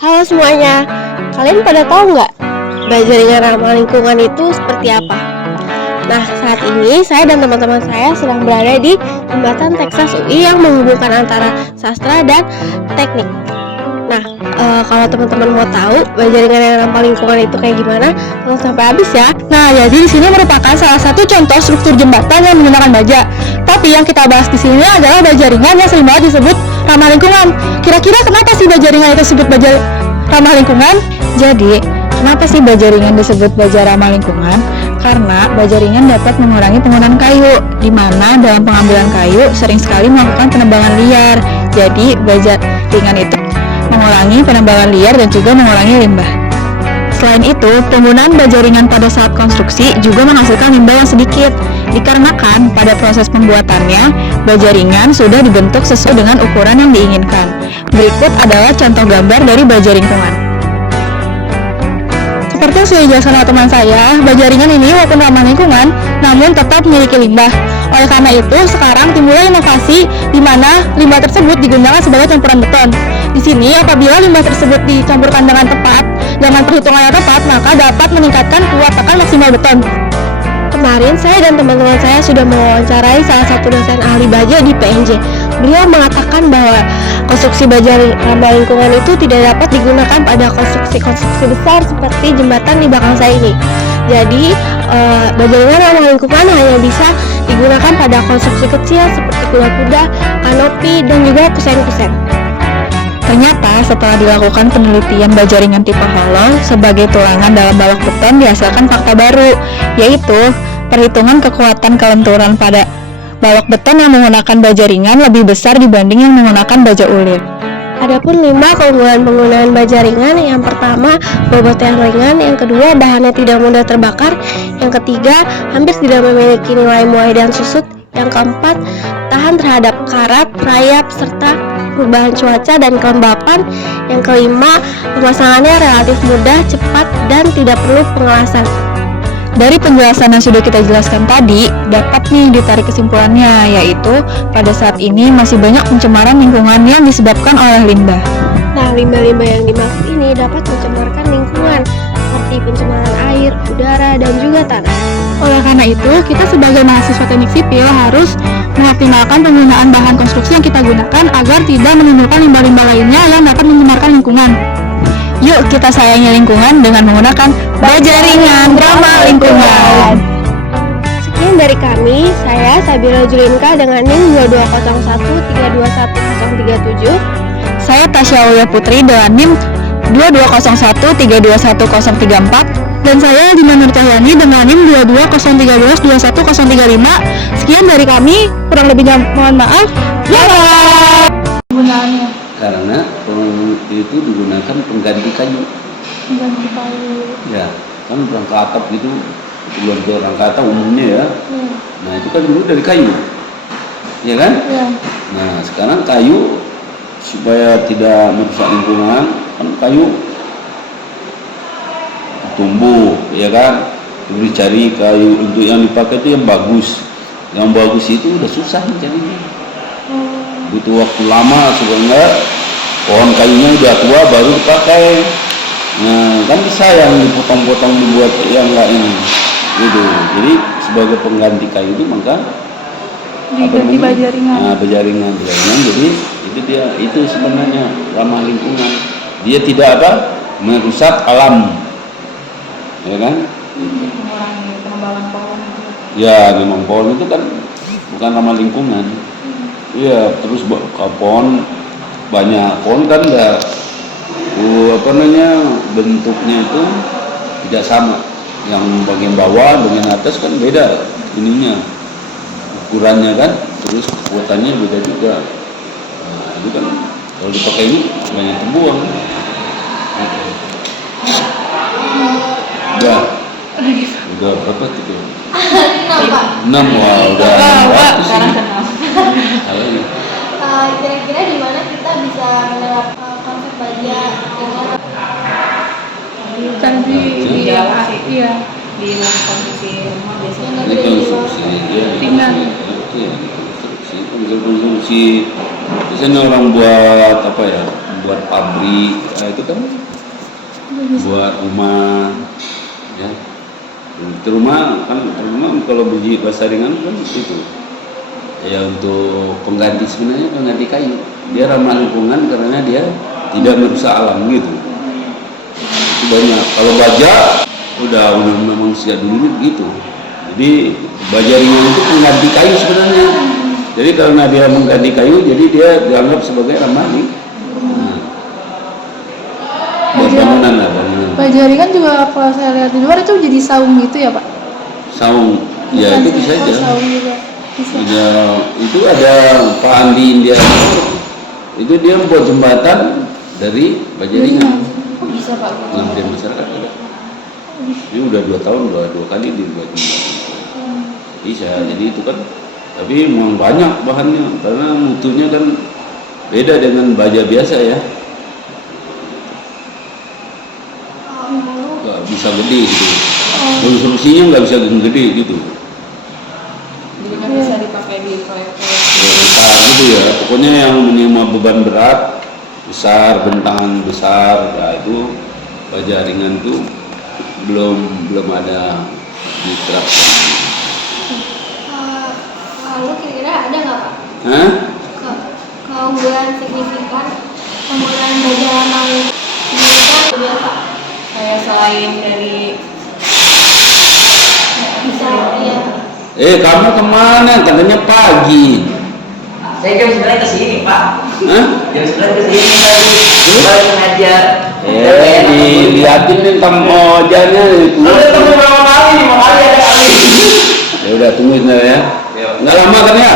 Halo semuanya, kalian pada tahu nggak jaringan ramah lingkungan itu seperti apa? Nah, saat ini saya dan teman-teman saya sedang berada di jembatan Texas UI yang menghubungkan antara sastra dan teknik. Nah, kalau teman-teman mau tahu jaringan yang ramah lingkungan itu kayak gimana, tolong sampai habis ya. Nah, jadi di sini merupakan salah satu contoh struktur jembatan yang menggunakan baja. Tapi yang kita bahas di sini adalah baja ringan yang sering banget disebut ramah lingkungan. Kira-kira kenapa sih baja ringan itu disebut baja ramah lingkungan? Jadi, kenapa sih baja ringan disebut baja ramah lingkungan? Karena baja ringan dapat mengurangi penggunaan kayu, di mana dalam pengambilan kayu sering sekali melakukan penebangan liar. Jadi, baja ringan itu mengurangi penebangan liar dan juga mengurangi limbah. Selain itu, penggunaan baja ringan pada saat konstruksi juga menghasilkan limbah yang sedikit, dikarenakan pada proses pembuatannya, baja ringan sudah dibentuk sesuai dengan ukuran yang diinginkan. Berikut adalah contoh gambar dari baja lingkungan. Seperti yang sudah dijelaskan oleh teman saya, baja ringan ini walaupun ramah lingkungan, namun tetap memiliki limbah. Oleh karena itu, sekarang timbullah inovasi di mana limbah tersebut digunakan sebagai campuran beton. Di sini, apabila limbah tersebut dicampurkan dengan tepat, dengan perhitungan yang tepat, maka dapat meningkatkan kuat tekan maksimal beton. Kemarin saya dan teman-teman saya sudah mewawancarai salah satu dosen ahli baja di PNJ. Beliau mengatakan bahwa konstruksi baja ramah lingkungan itu tidak dapat digunakan pada konstruksi besar seperti jembatan di belakang saya ini. Jadi, baja ringan ramah lingkungan hanya bisa digunakan pada konstruksi kecil seperti kuda-kuda, kanopi, dan juga kusen-kusen. Ternyata setelah dilakukan penelitian baja ringan tipe hollow sebagai tulangan dalam balok beton dihasilkan fakta baru, yaitu perhitungan kekuatan kelenturan pada balok beton yang menggunakan baja ringan lebih besar dibanding yang menggunakan baja ulir. Adapun 5 keunggulan penggunaan baja ringan, yang pertama bobotnya yang ringan, yang kedua bahannya tidak mudah terbakar, yang ketiga hampir tidak memiliki nilai muai dan susut, yang keempat tahan terhadap karat, rayap, serta perubahan cuaca dan kelembapan, yang kelima pemasangannya relatif mudah, cepat, dan tidak perlu pengelasan. Dari penjelasan yang sudah kita jelaskan tadi, dapat nih ditarik kesimpulannya, yaitu pada saat ini masih banyak pencemaran lingkungan yang disebabkan oleh limbah. Nah, limbah-limbah yang dimaksud ini dapat mencemarkan lingkungan, seperti pencemaran air, udara, dan juga tanah. Oleh karena itu, kita sebagai mahasiswa teknik sipil harus mengoptimalkan penggunaan bahan konstruksi yang kita gunakan agar tidak menimbulkan limbah-limbah lainnya yang dapat mencemarkan lingkungan. Yuk kita sayangi lingkungan dengan menggunakan baja ringan ramah lingkungan. Sekian dari kami, saya Sabila Julinka dengan NIM 2201321037. Saya Tasya Aulia Putri dengan NIM 2201321034. Dan saya Dina Nur Cahyani dengan NIM 2201321035. Sekian dari kami, kurang lebihnya mohon maaf. Penggunaannya. Karena itu digunakan pengganti kayu. Pengganti kayu. Ya, kan rangka atap gitu, keluarga rangka atap umumnya ya. Nah itu kan dulu dari kayu, ya kan? Ya. Nah sekarang kayu supaya tidak merusak lingkungan, kan kayu tumbuh, ya kan? Dicari kayu untuk yang dipakai itu yang bagus. Yang bagus itu udah susah mencarinya. Butuh waktu lama sebenarnya, pohon kayunya udah tua baru dipakai. Nah kan sayang dipotong-potong dibuat yang lain gitu. Jadi sebagai pengganti kayu itu maka Diganti baja ringan. Nah, baja ringan. Jadi itu sebenarnya ramah lingkungan. Dia tidak merusak alam, ya kan? Mengurangi penebangan pohon. Ya memang pohon itu kan bukan ramah lingkungan. Iya, terus pohon banyak, pohon kan enggak bentuknya itu tidak sama. Yang bagian bawah, bagian atas kan beda ininya, ukurannya kan, terus kekuatannya beda juga. Nah, itu kan kalau dipakai ini banyak terbuang. Udah berapa itu? 6 wah udah 6 sekarang ke-6. Kira-kira di mana kita bisa menerapkan konsep baja dengan Kan di konstruksi rumah biasanya. Ini konstruksi, ya. Tinggal. Konstruksi. Biasanya orang buat buat pabrik, itu kan buat rumah, ya. Itu rumah kalau biji bahasa ringan kan itu ya untuk pengganti, sebenarnya pengganti kayu. Dia ramah lingkungan karena dia tidak merusak alam gitu. Itu banyak. Kalau baja udah memang sejak dulu begitu. Jadi baja ringan itu pengganti kayu sebenarnya. Jadi karena dia mengganti kayu, jadi dia dianggap sebagai ramah lingkungan. Bangunan lah, bangunan. Baja ringan juga kalau saya lihat di luar itu jadi saung gitu ya Pak? Saung, ya itu bisa aja. Saung juga bisa. Ya, itu ada Pak Andi India itu dia membuat jembatan dari baja ringan. Kok bisa Pak? Pengabdian masyarakat ada. Ini udah 2 tahun, dua kali dibuat jembatan. Bisa, jadi itu kan. Tapi memang banyak bahannya karena mutunya kan beda dengan baja biasa ya. Nggak bisa gede gitu. Konstruksinya nggak bisa gede gitu. Jadi kan bisa dipakai di proyek-proyek. Besar gitu ya. Pokoknya yang menerima beban berat besar, bentangan besar, ya itu baja ringan tuh belum ada diterapkan. Lalu kira-kira ada nggak Pak? Hah? Keunggulan signifikan penggunaan baja maling dibandingkan biasa? Kayak selain dari Bisa ya. Kamu kemana? Katanya pagi. saya jam 9 kesini Pak. Hah? Jam 9 kesini tadi. Baru ngajar. Dilihatin nih kamojanya itu. Udah ketemu berapa kali? 5 kali ada kali. Ya udah tunggu sebentar ya. Nggak lama kan ya?